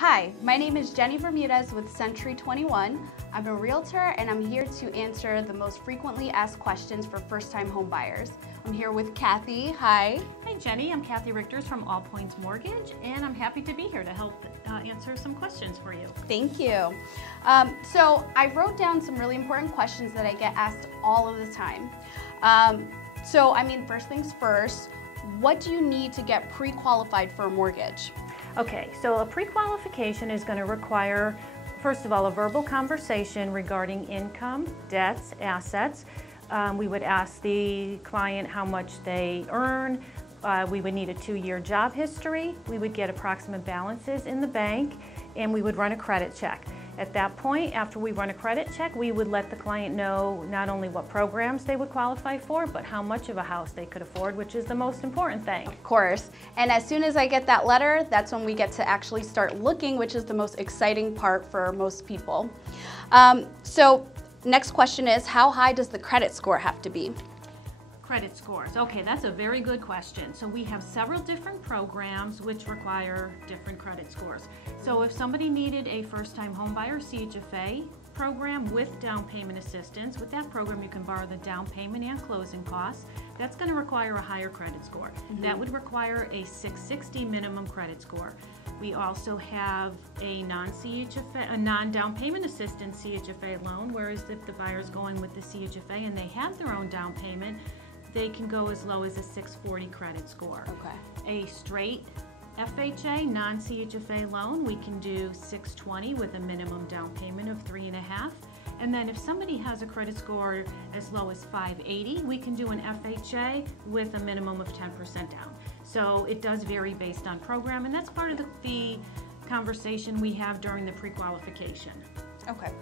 Hi, my name is Jenny Bermudez with Century 21. I'm a realtor and I'm here to answer the most frequently asked questions for first-time home buyers. I'm here with Kathy. Hi. Hi Jenny, I'm Kathy Richters from All Points Mortgage, and I'm happy to be here to help answer some questions for you. Thank you. So I wrote down some really important questions that I get asked all of the time. First things first, what do you need to get pre-qualified for a mortgage? Okay, so a pre-qualification is going to require, first of all, a verbal conversation regarding income, debts, assets. We would ask the client how much they earn. We would need a 2-year job history. We would get approximate balances in the bank, and we would run a credit check. At that point, after we run a credit check, we would let the client know not only what programs they would qualify for, but how much of a house they could afford, which is the most important thing. Of course. And as soon as I get that letter, that's when we get to actually start looking, which is the most exciting part for most people. So next question is, how high does the credit score have to be? Credit scores. Okay, that's a very good question. So we have several different programs which require different credit scores. So if somebody needed a first-time homebuyer CHFA program with down payment assistance, with that program you can borrow the down payment and closing costs. That's going to require a higher credit score. That would require a 660 minimum credit score. We also have a non-CHFA, a non-down payment assistance CHFA loan, whereas if the buyer's going with the CHFA and they have their own down payment, they can go as low as a 640 credit score. Okay. A straight FHA, non-CHFA loan, we can do 620 with a minimum down payment of 3.5. And then if somebody has a credit score as low as 580, we can do an FHA with a minimum of 10% down. So it does vary based on program, and that's part of the conversation we have during the pre-qualification. Okay.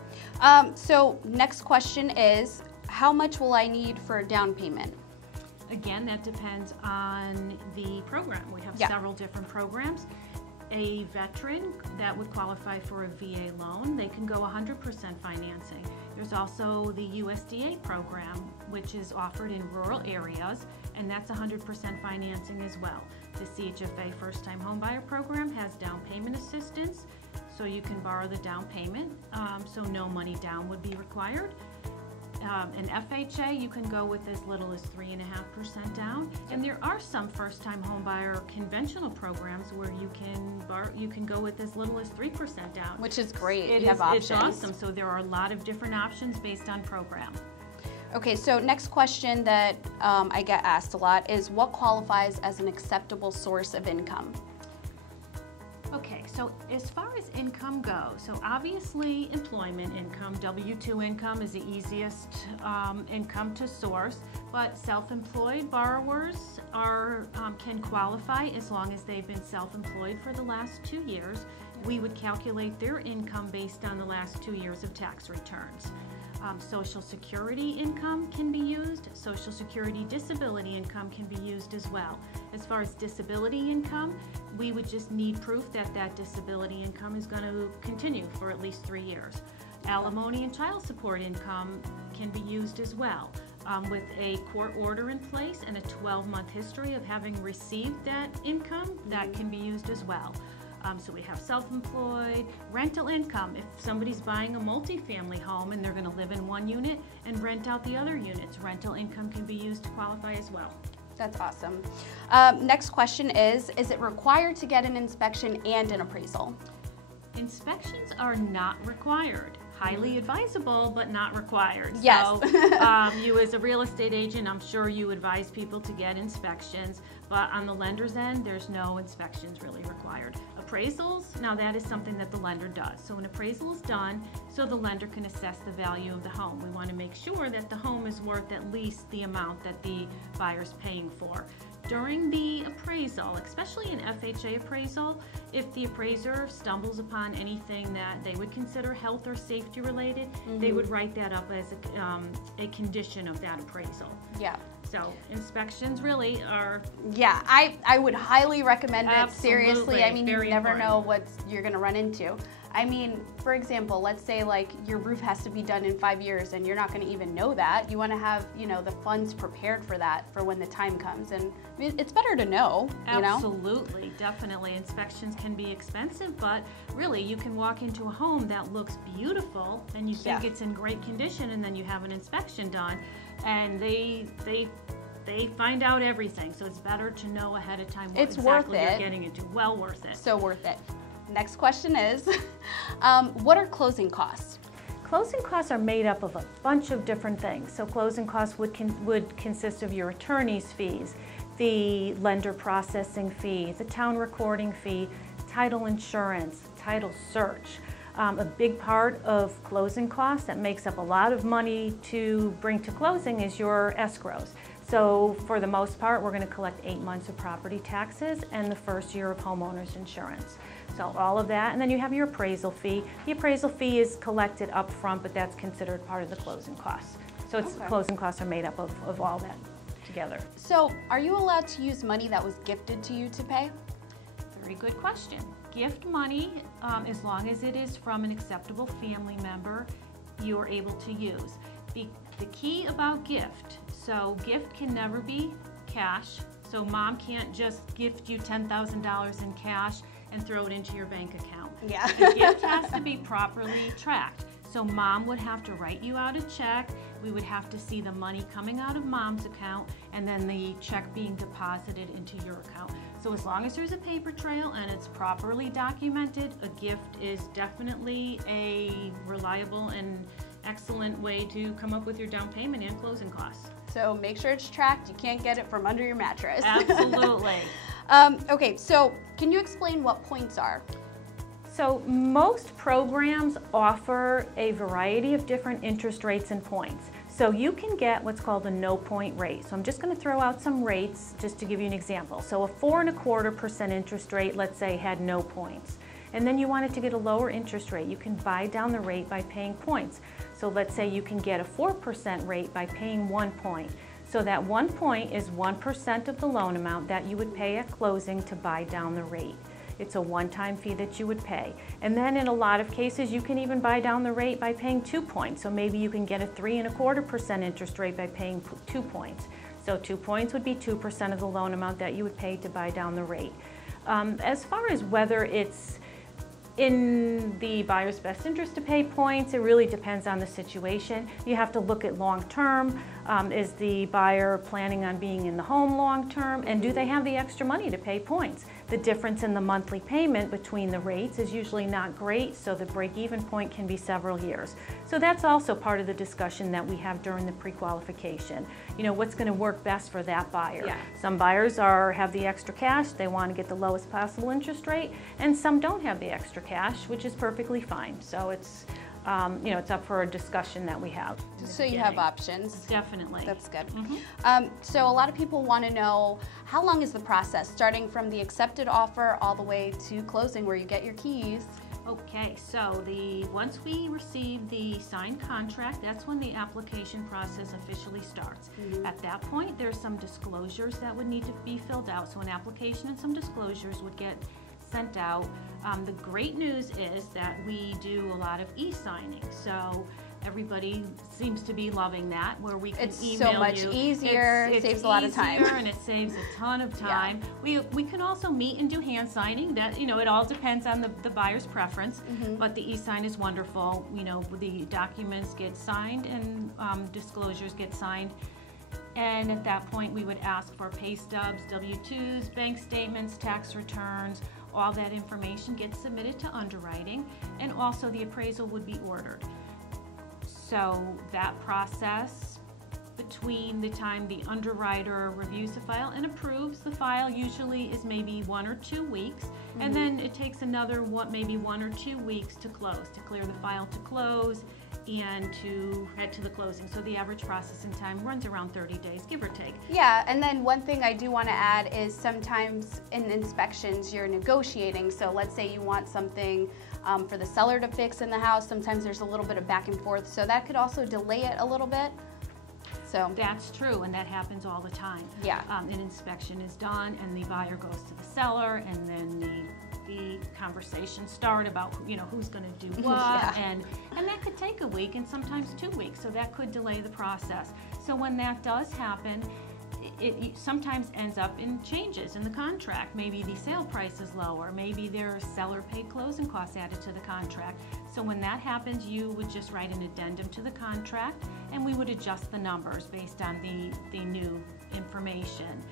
So next question is, how much will I need for a down payment? Again, that depends on the program. We have several different programs. A veteran that would qualify for a VA loan, they can go 100% financing. There's also the USDA program, which is offered in rural areas, and that's 100% financing as well. The CHFA first-time homebuyer program has down payment assistance, so you can borrow the down payment, so no money down would be required. An FHA, you can go with as little as 3.5% down, and there are some first-time homebuyer conventional programs where you can go with as little as 3% down, which is great. It's awesome. So there are a lot of different options based on program. Okay, so next question that I get asked a lot is, what qualifies as an acceptable source of income? Okay, so as far as income goes, so obviously employment income, W-2 income is the easiest income to source, but self-employed borrowers can qualify as long as they've been self-employed for the last 2 years. We would calculate their income based on the last 2 years of tax returns. Social Security income can be used. Social Security disability income can be used as well. As far as disability income, we would just need proof that that disability income is going to continue for at least 3 years. Alimony and child support income can be used as well. With a court order in place and a 12-month history of having received that income, that can be used as well. So we have self-employed, rental income. If somebody's buying a multifamily home and they're going to live in one unit and rent out the other units, rental income can be used to qualify as well. That's awesome. Next question is it required to get an inspection and an appraisal? Inspections are not required. Highly advisable, but not required. Yes. So you as a real estate agent, I'm sure you advise people to get inspections, but on the lender's end, there's no inspections really required. Appraisals, now that is something that the lender does. So an appraisal is done so the lender can assess the value of the home. We want to make sure that the home is worth at least the amount that the buyer's paying for. During the appraisal, especially an FHA appraisal, if the appraiser stumbles upon anything that they would consider health or safety related, they would write that up as a condition of that appraisal. Yeah. So inspections really are... Yeah, I would highly recommend it. Absolutely. Seriously. I mean, you never important. know what you're going to run into. I mean, for example, let's say like your roof has to be done in 5 years and you're not going to even know that. You want to have, you know, the funds prepared for that for when the time comes. And I mean, it's better to know, you know? Absolutely, definitely. Inspections can be expensive, but really you can walk into a home that looks beautiful and you think it's in great condition, and then you have an inspection done and they find out everything. So it's better to know ahead of time what exactly you're getting into. Well worth it. So worth it. Next question is, what are closing costs? Closing costs are made up of a bunch of different things. So closing costs would consist of your attorney's fees, the lender processing fee, the town recording fee, title insurance, title search. A big part of closing costs that makes up a lot of money to bring to closing is your escrows. So for the most part, we're going to collect 8 months of property taxes and the first year of homeowner's insurance. So all of that, and then you have your appraisal fee. The appraisal fee is collected up front, but that's considered part of the closing costs. So it's closing costs are made up of all that together. So are you allowed to use money that was gifted to you to pay? Very good question. Gift money, as long as it is from an acceptable family member, you are able to use. The key about gift, so gift can never be cash. So mom can't just gift you $10,000 in cash and throw it into your bank account. Yeah. The gift has to be properly tracked. So mom would have to write you out a check. We would have to see the money coming out of mom's account and then the check being deposited into your account. So as long as there's a paper trail and it's properly documented, a gift is definitely a reliable and excellent way to come up with your down payment and closing costs. So make sure it's tracked. You can't get it from under your mattress. Absolutely. Okay, so can you explain what points are? So most programs offer a variety of different interest rates and points. So you can get what's called a no point rate. So I'm just going to throw out some rates just to give you an example. So a 4.25% interest rate, let's say, had no points. And then you wanted to get a lower interest rate. You can buy down the rate by paying points. So let's say you can get a 4% rate by paying 1 point. So that 1 point is 1% of the loan amount that you would pay at closing to buy down the rate. It's a one-time fee that you would pay. And then in a lot of cases, you can even buy down the rate by paying 2 points. So maybe you can get a 3.25% interest rate by paying 2 points. So 2 points would be 2% of the loan amount that you would pay to buy down the rate. As far as whether it's in the buyer's best interest to pay points, it really depends on the situation. You have to look at long term. Is the buyer planning on being in the home long term? And do they have the extra money to pay points? The difference in the monthly payment between the rates is usually not great, so the break-even point can be several years. So that's also part of the discussion that we have during the pre-qualification. You know, what's going to work best for that buyer? Yeah. Some buyers have the extra cash, they want to get the lowest possible interest rate, and some don't have the extra cash, which is perfectly fine. So it's you know, it's up for a discussion that we have. So you have options. Definitely. That's good. Mm-hmm. So a lot of people want to know, how long is the process, starting from the accepted offer all the way to closing where you get your keys? Okay, so once we receive the signed contract, that's when the application process officially starts. Mm-hmm. At that point, there's some disclosures that would need to be filled out. So an application and some disclosures would get sent out. The great news is that we do a lot of e-signing. So everybody seems to be loving that, where we can email you. It's so much easier, it saves a lot of time. And it saves a ton of time. Yeah. We can also meet and do hand signing. That, you know, it all depends on the buyer's preference, but the e-sign is wonderful. You know, the documents get signed and disclosures get signed. And at that point, we would ask for pay stubs, W-2s, bank statements, tax returns. All that information gets submitted to underwriting, and also the appraisal would be ordered. So that process, between the time the underwriter reviews the file and approves the file, usually is maybe 1 or 2 weeks, and then it takes another maybe 1 or 2 weeks to close, to clear the file to close and to head to the closing. So the average processing time runs around 30 days, give or take. Yeah, and then one thing I do want to add is sometimes in inspections you're negotiating. So let's say you want something for the seller to fix in the house. Sometimes there's a little bit of back and forth, so that could also delay it a little bit. So that's true, and that happens all the time. Yeah. An inspection is done, and the buyer goes to the seller, and then the the conversation start about, you know, who's going to do what, Yeah. and that could take a week and sometimes 2 weeks, so that could delay the process. So when that does happen, it sometimes ends up in changes in the contract. Maybe the sale price is lower, maybe there's seller paid closing costs added to the contract. So when that happens, you would just write an addendum to the contract, and we would adjust the numbers based on the new information.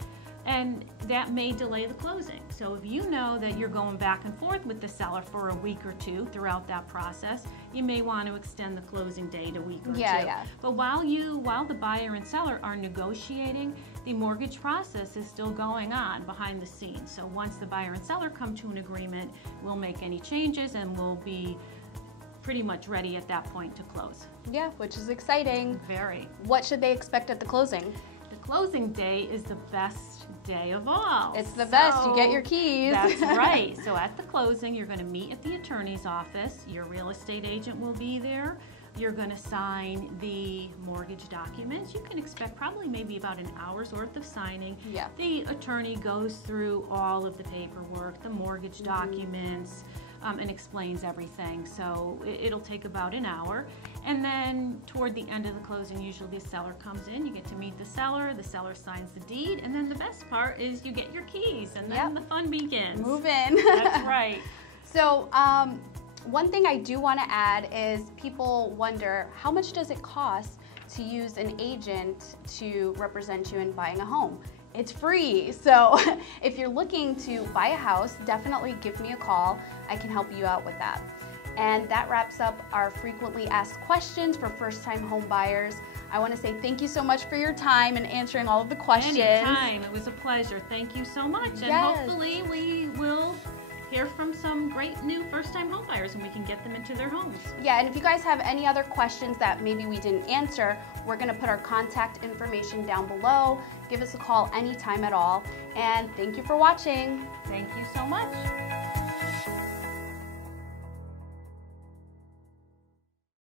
And that may delay the closing. So if you know that you're going back and forth with the seller for a week or two throughout that process, you may want to extend the closing date a week or two. Yeah. But while the buyer and seller are negotiating, the mortgage process is still going on behind the scenes. So once the buyer and seller come to an agreement, we'll make any changes and we'll be pretty much ready at that point to close. Yeah, which is exciting. Very. What should they expect at the closing? The closing day is the best day of all. It's the best. You get your keys. That's right. So at the closing, you're going to meet at the attorney's office. Your real estate agent will be there. You're going to sign the mortgage documents. You can expect probably maybe about an hour's worth of signing. Yeah. The attorney goes through all of the paperwork, the mortgage documents, and explains everything. So it'll take about an hour. And then toward the end of the closing, usually the seller comes in, you get to meet the seller signs the deed, and then the best part is you get your keys, and then the fun begins. Move in. That's right. So one thing I do want to add is people wonder, how much does it cost to use an agent to represent you in buying a home? It's free. So if you're looking to buy a house, definitely give me a call. I can help you out with that. And that wraps up our frequently asked questions for first-time home buyers. I want to say thank you so much for your time and answering all of the questions. Anytime. It was a pleasure. Thank you so much. And Yes. hopefully we will hear from some great new first-time home buyers and we can get them into their homes. Yeah, and if you guys have any other questions that maybe we didn't answer, we're going to put our contact information down below. Give us a call anytime at all. And thank you for watching. Thank you so much.